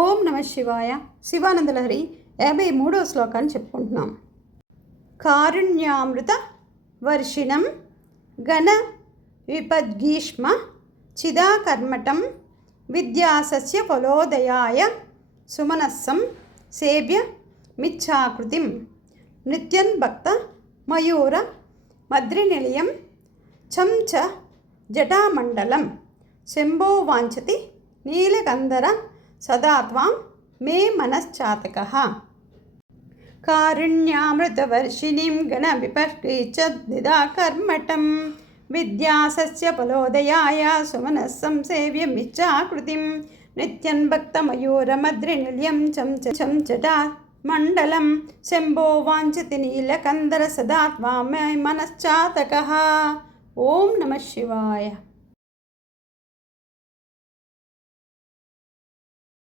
ఓం నమ శివాయ. శివానందలహరి 53వ శ్లోకాన్ని చెప్పుకుంటున్నాం. కారుణ్యామృత వర్షిణం గణ విపద్గీష్మ చిదాకర్మటం విద్యాసస్య ఫలోదయాయ సుమనస్సం సేవ్య మిచ్ఛాకృతిం నృత్యన్ భక్త మయూర మద్రినిలయం చంచ జటామండలం శంభో వాంఛతి నీలకందర సదా త్వాం మే మనశ్చాతకః. కారుణ్యామృతవర్షిణీం గణ విపర్కీచద్దిదాకర్మటం విద్యాసస్య ఫలోదయాయ సుమనస్సం సేవ్యమిచ్ఛాకృతిం నిత్యం భక్తమయూరమద్రినిలయం చంచటా మండలం శంభో వాంఛతి నీలకందర సదా త్వాం మే మనశ్చాతకః. ఓం నమ శివాయ.